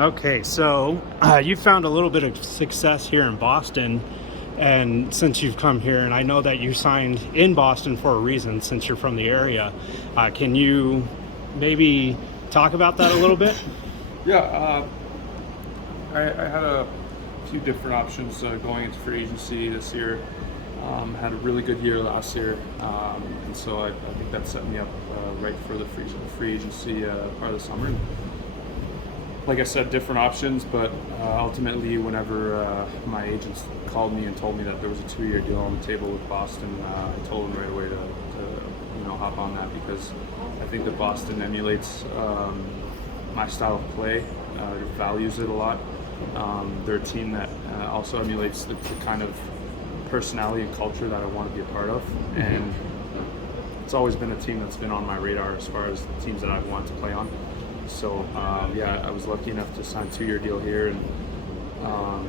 Okay, so you found a little bit of success here in Boston, and since you've come here, and I know that you signed in Boston for a reason since you're from the area, can you maybe talk about that a little bit? Yeah, I had a few different options going into free agency this year. Had a really good year last year, and so I think that set me up right for the free agency part of the summer. Like I said, different options, but ultimately, whenever my agents called me and told me that there was a 2-year deal on the table with Boston, I told them right away to hop on that, because I think that Boston emulates my style of play, values it a lot. They're a team that also emulates the kind of personality and culture that I want to be a part of, and it's always been a team that's been on my radar as far as the teams that I've wanted to play on. So I was lucky enough to sign a 2-year deal here, and I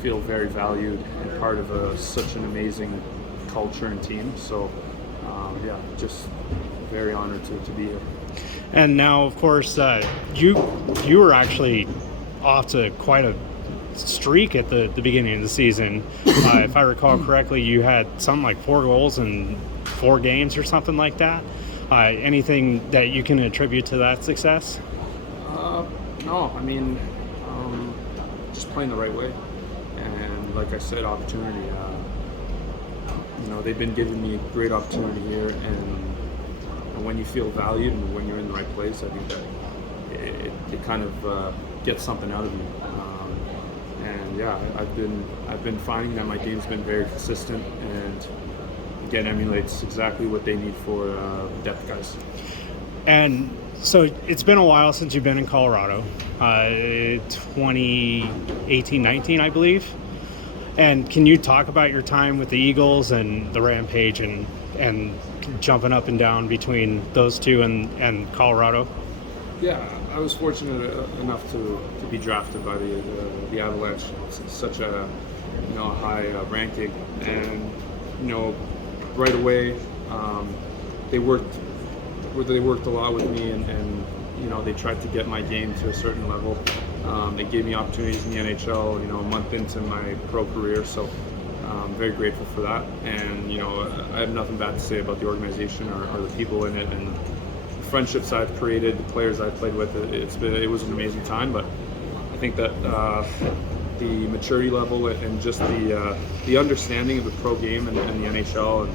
feel very valued and part of such an amazing culture and team. So just very honored to be here. And now, of course, you were actually off to quite a streak at the beginning of the season. If I recall correctly, you had something like 4 goals in 4 games or something like that. Anything that you can attribute to that success? No, I mean, just playing the right way, and like I said, opportunity. They've been giving me a great opportunity here, and when you feel valued and when you're in the right place, I think that it kind of gets something out of you. I've been finding that my game's been very consistent, and again emulates exactly what they need for depth guys. And so it's been a while since you've been in Colorado, 2018-19, I believe. And can you talk about your time with the Eagles and the Rampage and jumping up and down between those two and Colorado? Yeah, I was fortunate enough to be drafted by the Avalanche. It's such a high ranking, and right away they worked a lot with me, and they tried to get my game to a certain level. They gave me opportunities in the NHL, a month into my pro career, so I'm very grateful for that. And I have nothing bad to say about the organization or the people in it, and the friendships I've created, the players I've played with. It was an amazing time, but I think that the maturity level and just the understanding of the pro game and the NHL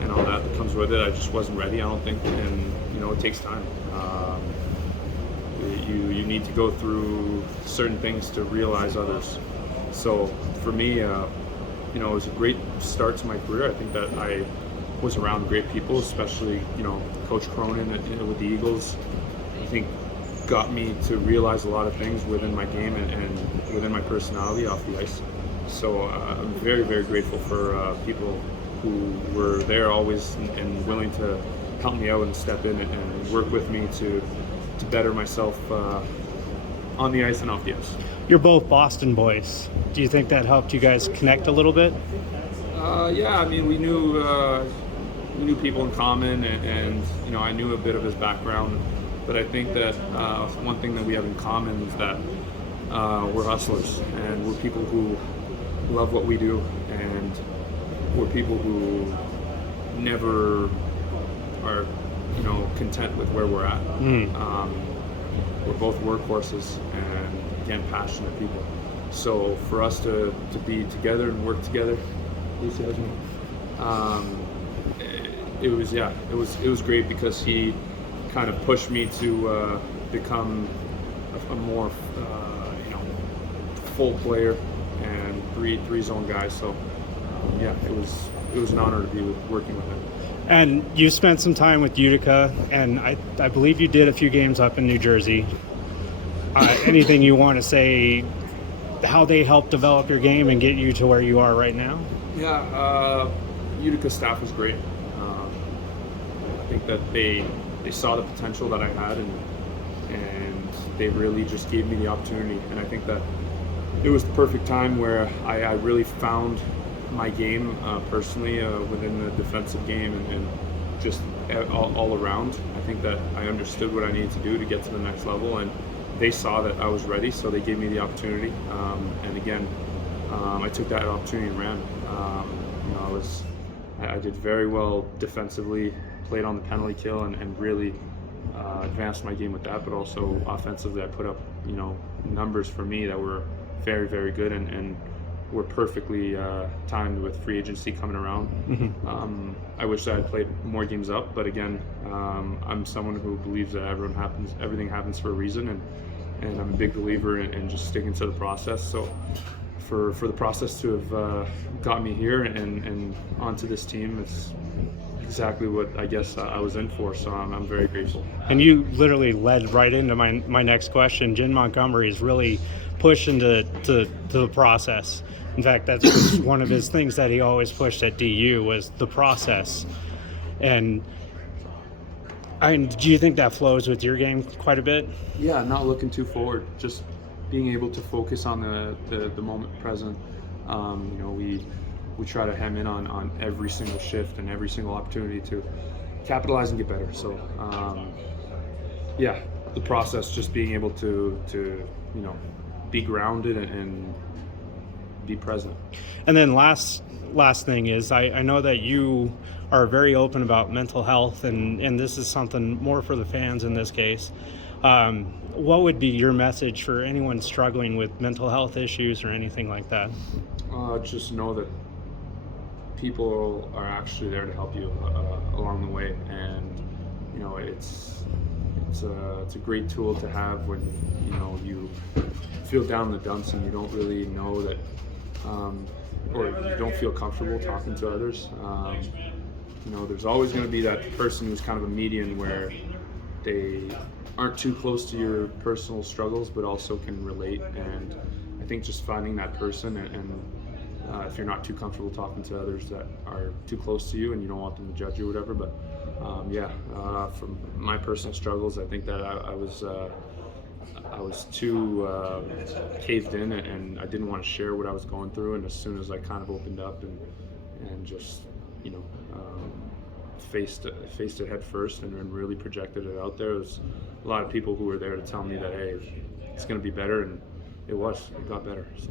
and all that comes with it, I just wasn't ready, I don't think, and it takes time. You need to go through certain things to realize others. So for me, it was a great start to my career. I think that I was around great people, especially Coach Cronin with the Eagles. I think got me to realize a lot of things within my game and within my personality off the ice. So I'm very, very grateful for people who were there always and willing to help me out and step in and work with me to better myself on the ice and off the ice. You're both Boston boys. Do you think that helped you guys connect a little bit? Yeah, I mean, we knew people in common, and I knew a bit of his background, but I think that one thing that we have in common is that we're hustlers, and we're people who love what we do, and we're people who never are content with where we're at. We're both workhorses and, again, passionate people. So for us to be together and work together, it was great, because he kind of pushed me to become a more full player and three zone guy. So it was an honor to be working with him. And you spent some time with Utica, and I believe you did a few games up in New Jersey. Anything you want to say, how they helped develop your game and get you to where you are right now? Yeah, Utica staff was great. I think that they saw the potential that I had, and they really just gave me the opportunity. And I think that it was the perfect time where I really found my game personally within the defensive game and just all around. I think that I understood what I needed to do to get to the next level, and they saw that I was ready, so they gave me the opportunity. And again, I took that opportunity and ran. You know, I did very well defensively, played on the penalty kill, and really advanced my game with that. But also offensively, I put up, you know, numbers for me that were very, very good, and were perfectly timed with free agency coming around. Mm-hmm. I wish I had played more games up, but again, I'm someone who believes that everything happens for a reason, and I'm a big believer in just sticking to the process. So for the process to have got me here and onto this team, it's exactly what I guess I was in for. So I'm very grateful. And you literally led right into my next question. Jen Montgomery is really pushed into the process. In fact, that's just one of his things that he always pushed at DU was the process. And do you think that flows with your game quite a bit? Yeah, not looking too forward, just being able to focus on the moment present. You know, we try to hem in on every single shift and every single opportunity to capitalize and get better. So yeah, the process, just being able to you know, be grounded and be present. And then last thing is, I know that you are very open about mental health, and this is something more for the fans in this case. What would be your message for anyone struggling with mental health issues or anything like that? Just know that people are actually there to help you along the way, and you know, it's a great tool to have when, you know, you feel down in the dumps and you don't really know that, or you don't feel comfortable talking to others. You know, there's always going to be that person who's kind of a median where they aren't too close to your personal struggles, but also can relate. And I think just finding that person, and if you're not too comfortable talking to others that are too close to you and you don't want them to judge you or whatever, but from my personal struggles, I think that I was too caved in, and I didn't want to share what I was going through. And as soon as I kind of opened up and just, you know, faced it head first and really projected it out there, was a lot of people who were there to tell me that, hey, it's going to be better, and it got better. So.